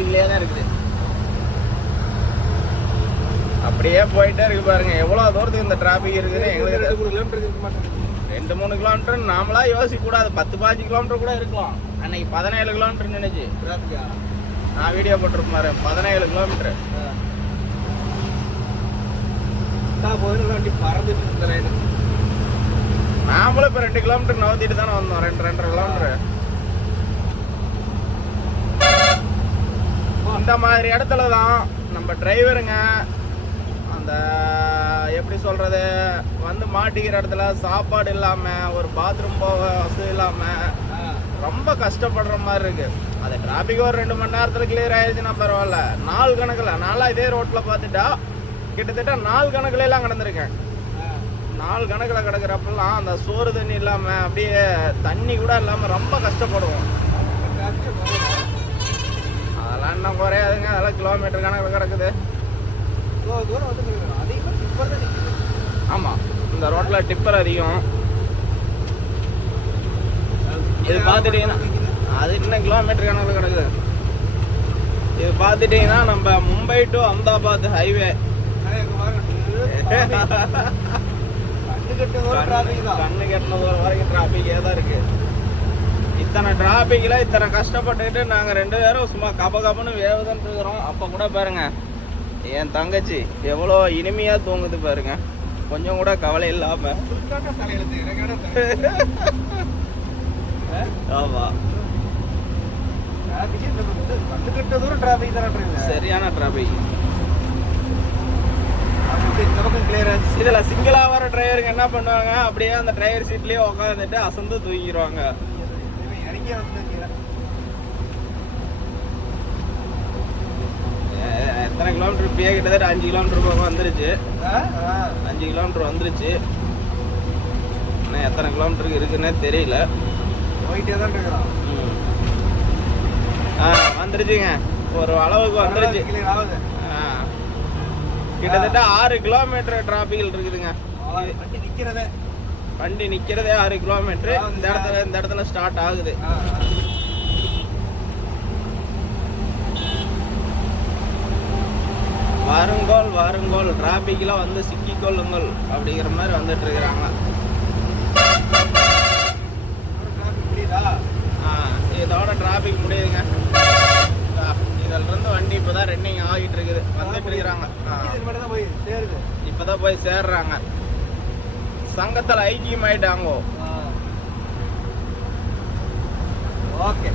வெயிட்டிங்லேயே தான் இருக்குது. அப்படியே போயிட்டே இருக்கு பாருங்க. எவ்வளோ தூரத்துக்கு இந்த டிராஃபிக் இருக்குன்னு எங்களுக்கு ரெண்டு மூணு கிலோமீட்டர் ரெண்டு மூணு கிலோமீட்டர் நாமளா யோசிக்க கூடாது. பத்து பாஞ்சு கிலோமீட்டர் கூட இருக்கலாம். அன்னைக்கு பதினேழு கிலோமீட்டர் நினைச்சு. நான் வீடியோ போட்டிருப்பாரு பதினேழு கிலோமீட்டர் வண்டி பறந்துட்டு இருந்தேன் நாமளும் இப்போ ரெண்டு கிலோமீட்டர் நகர்த்திட்டு தானே வந்தோம். ரெண்டு ரெண்டரை கிலோமீட்டர் இந்த மாதிரி இடத்துல தான் நம்ம டிரைவருங்க அந்த எப்படி சொல்கிறது வந்து மாட்டிக்கிற இடத்துல சாப்பாடு இல்லாமல் ஒரு பாத்ரூம் போக வசதி இல்லாமல் ரொம்ப கஷ்டப்படுற மாதிரி இருக்குது அது டிராஃபிக் ஒரு ரெண்டு மணி நேரத்தில் கிளியர் ஆயிடுச்சுன்னா பரவாயில்ல. நாள் கணக்கில் நாளாக இதே ரோட்டில் பார்த்துட்டா கிட்டத்தட்ட நாள் கணக்குல எல்லாம் கிடந்திருக்கேன். நாள் கணக்கில் கிடக்கிறப்பெல்லாம் அந்த சோறு தண்ணி இல்லாமல் அப்படியே தண்ணி கூட இல்லாமல் ரொம்ப கஷ்டப்படுவோம். அதெல்லாம் இன்னும் குறையாதுங்க. அதெல்லாம் கிலோமீட்டர் கணக்கில் கிடக்குது. தூரம் வந்து அதிகமாக டிப்பர் தான் நிற்குது ஆமா. இந்த ரோட்ல டிப்பர் அதிகம். இது பார்த்துட்டீங்கன்னா அது இன்னும் கிலோமீட்டர் கணக்கில் கிடக்குது. இது பார்த்துட்டீங்கன்னா நம்ம மும்பை டு அஹமதாபாத் ஹைவே கண்ணு கெட்டின தூரம் வரைக்கும் டிராபிக்கே தான் இருக்கு. இத்தனை டிராஃபிக்கில் இத்தனை கஷ்டப்பட்டுக்கிட்டு நாங்கள் ரெண்டு பேரும் சும்மா கப கபன்னு வேவுதுன்னு இருக்கிறோம். அப்போ கூட பாருங்க என் தங்கச்சி எவ்வளோ இனிமையாக தூங்குது பாருங்க. கொஞ்சம் கூட கவலை இல்லாமல் ஆமா. டிராஃபிக் இந்த வந்து டிராஃபிக் தானே சரியான டிராபிக் கிளியர் ஆச்சு வர டிரைவருக்கு என்ன பண்ணுவாங்க? அப்படியே அந்த டிரைவர் சீட்லேயே உட்காந்துட்டு அசந்து தூங்கிடுவாங்க வந்து எத்தனை கிலோமீட்டர் இப்பயே கிட்டத்தட்ட அஞ்சு கிலோமீட்டர் பக்கம் வந்துருச்சு அஞ்சு கிலோமீட்டர் வந்துருச்சு இன்னும் எத்தனை கிலோமீட்டருக்கு இருக்குன்னே தெரியல போயிட்டே தான் இருக்கிறான் ஆ வந்துருச்சுங்க ஒரு அளவுக்கு வந்துருச்சு. கிட்டத்தட்ட ஆறு கிலோமீட்டர் டிராபிக்ல இருக்குதுங்க ஆ, வண்டி நிக்கிறதே ஆறு கிலோமீட்டர் இந்த இடத்துல இந்த இடத்துல ஸ்டார்ட் ஆகுது. வாருங்கோல் வாருங்கோல். டிராபிக்ல வந்து சிக்கிக்கொள்ளுங்கள் அப்படிங்கிற மாதிரி வந்துட்டு இருக்கிறாங்க. இதோட டிராபிக் முடியுதுங்க. ஆ, இதுல இருந்து வண்டி இப்பதான் ரன்னிங் ஆகிட்டு இருக்குது. வந்துட்டு இருக்கிறாங்க. மட்டும் தான் போய் சேர்றாங்க. சங்கத்தில் ஐக்கியம் ஆயிட்டாங்கோ ஓகே.